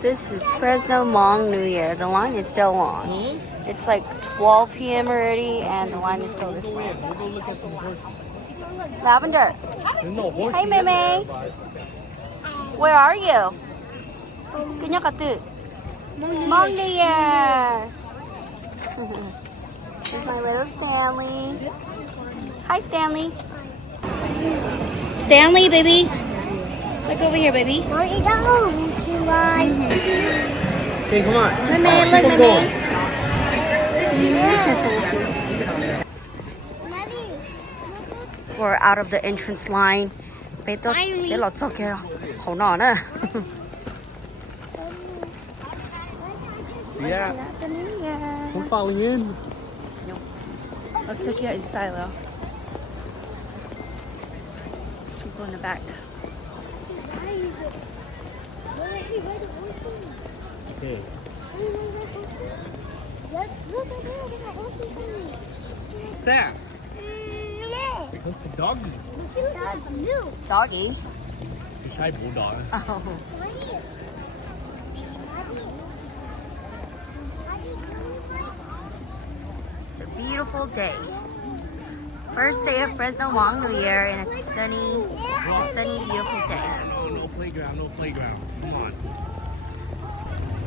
This is Fresno Hmong New Year. The line is still long. It's like 12 p.m. already, and the line is still this long. Lavender. Hey, Meme. Where are you? Kanya ka tu. Hmong New Year. Here's my little Stanley. Hi, Stanley. Stanley, baby. Look over here, baby. Okay, come on. Meme, look, Meme. We're out of the entrance line. Finally. Hold on. Yeah. I'm falling in. Let's take you inside, though. People in the back. Okay. What's that? What's the dog? Doggy. The shy bulldog. Oh. It's a beautiful day. First day of Fresno Hmong New Year, and it's sunny, beautiful day. No playground, no playground. Come on.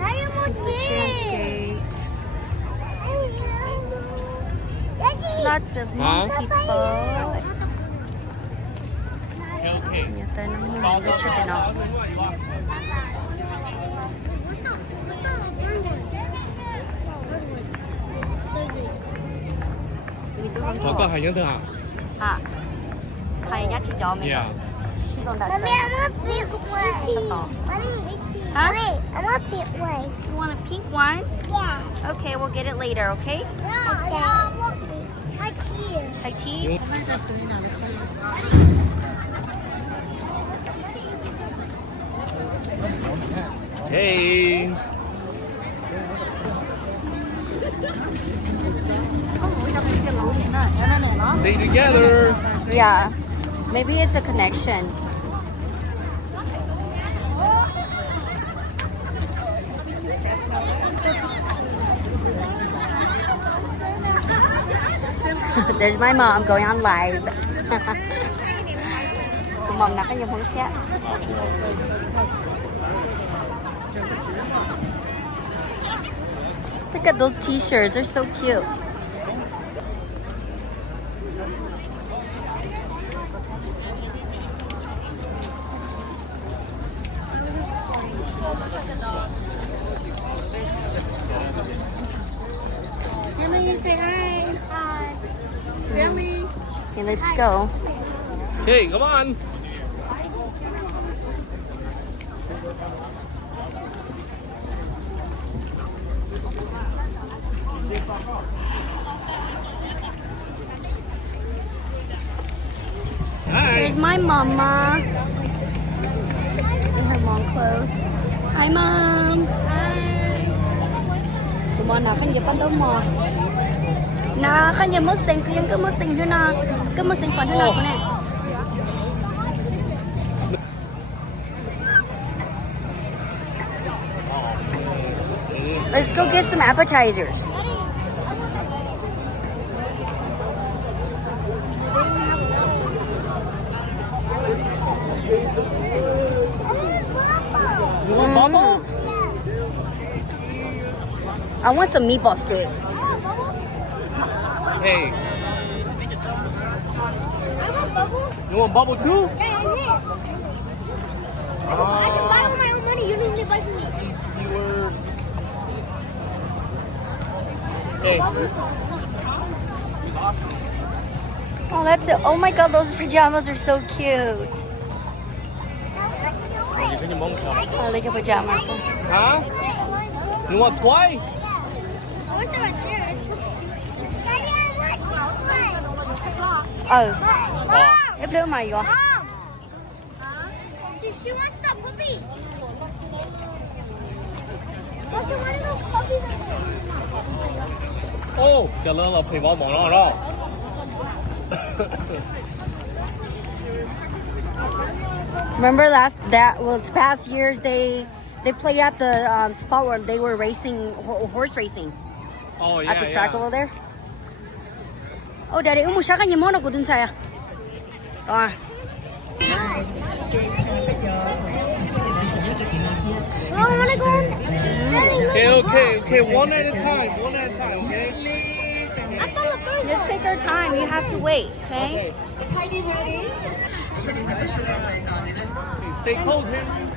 This is the Transgate. Lots of Hmong people. Okay. Ito na muna, Richard and all. Papa, how you doing? À, hay nhá chị cho mình. Yeah. She's on that Mommy, train. I want pink one. Huh? Mommy, I want pink one. You want a pink one? Yeah. Okay, we'll get it later, okay? Right here. High tea? Hey. Stay together. Yeah. Maybe it's a connection. There's my mom going on live. Mom na kanya mong siya. Look at those t-shirts. They're so cute. Emily, say hi. Hi. Emily. Okay, let's go. Hey, come on. Hi. There's my mama. In her mom clothes. Hi, Mom. Hi. Come on, now, can you put them on? Nah, can you must sing? Can you must sing? You know, can you sing for her now? Let's go get some appetizers. You want bubble? I want some meatball stick. Hey. You want bubble too? I can buy with my own money. You need to buy for me. Viewers. Hey. Oh, that's it. Oh my God, those pajamas are so cute. I like your pajamas. Huh? You want twice? I want them right there. Daddy, I want this one. Oh, it blew my ear. Mom. She wants the puppy. What's one of those puppies? Oh, 就兩粒皮包忙啦，係咯。 Remember past years they They play at the spot where they were racing, horse racing. Oh yeah. At the track yeah. over there. Oh, Daddy, umu siya kanya mo na gudun saya. Ah. Oh, I wanna go. Okay. One at a time. Okay. I saw the first. Just take our time. You have to wait, okay? Is Heidi ready? Stay cold, Henry.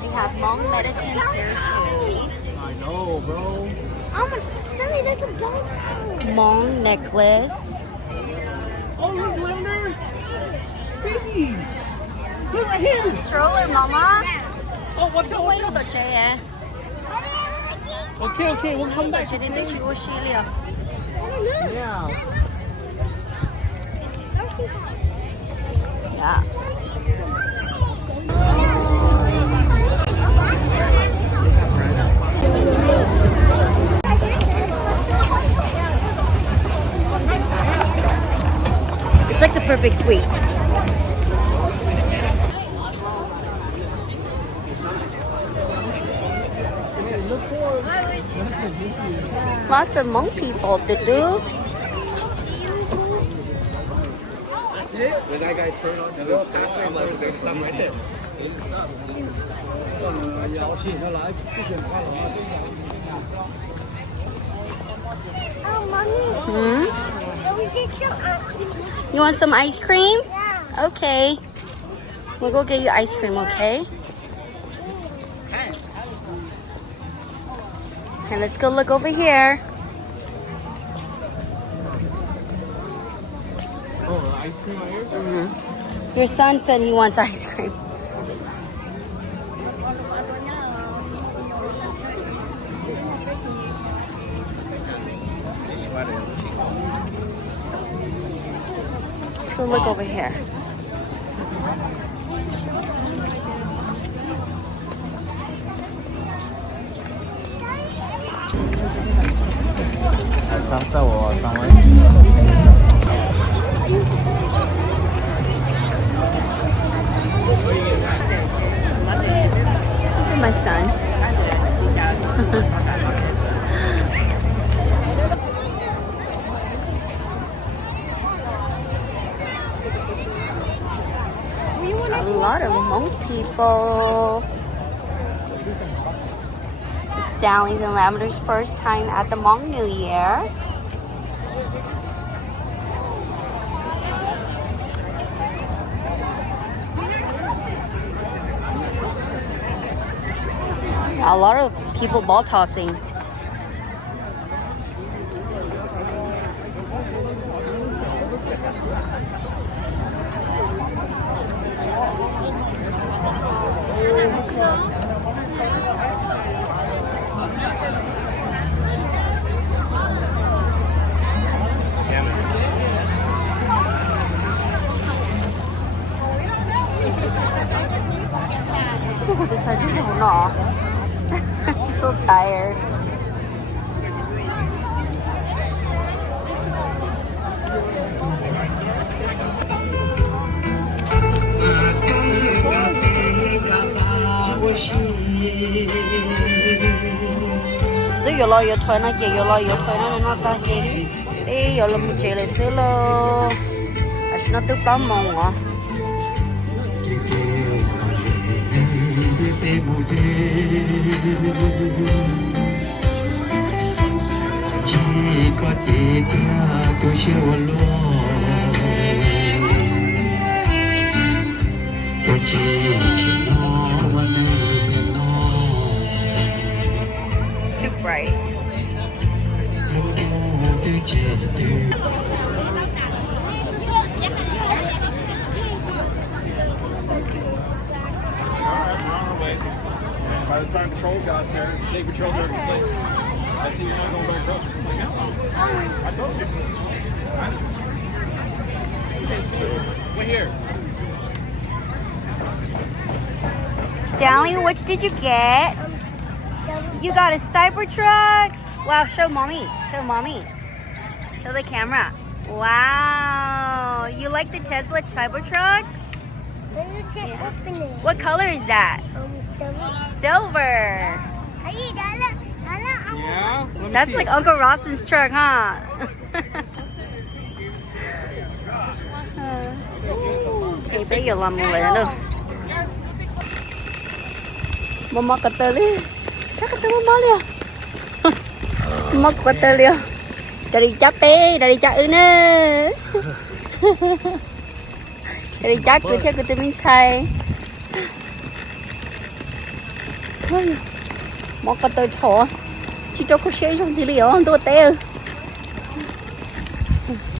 We have Hmong medicine spirituality. I know, bro. Oh my, Sammy, there's a dog. Hmong necklace. Oh, look, Leonard. Baby. Look right here. It's a stroller, Mama. Oh, what's Don't wait till the Jay. Okay. We'll come back. She didn't think Australia. Yeah. Yeah. It's like the perfect sweet. Lots of Hmong people to do. When that guy turned on, I'm like, there's some right there. Oh, Mommy. Hmm? Can we get some You want some ice cream? Yeah. Okay. We'll go get you ice cream, okay? Okay, let's go look over here. Oh, ice cream right here? Mm-hmm. Your son said he wants ice cream. Let's go look over here. Look at my son. A lot of Hmong people. It's Stanley's and Lavender's first time at the Hmong New Year. A lot of people ball tossing. She's so tired. Tôi giờ lo giờ thôi nó chị giờ lo giờ thôi nó ta chị đi giờ làm chị lại xíu lo nó tức bám mông à chỉ có chị tôi siêu lo cho chị nó vẫn nó so bright. lúc đó tôi chết By the time patrol got there, state patrol there was like, I see you're not going to go across. I told you. We're here. Stanley, which did you get? You got a Cybertruck. Wow, show mommy. Show mommy. Show the camera. Wow. You like the Tesla Cybertruck? Open it. What color is that? Silver. Silver. Yeah? Let me That's see. like Uncle Rawson's truck, huh? Okay, bây giờ làm một lần nữa. Mama kata dia. Cakap tu mama dia. Mama kata dia. Dari capek, dari cak una. Dari cak tu cak tu min sai. Mama kata chó. Chỉ cho cô xe trong gì liệu, tôi té.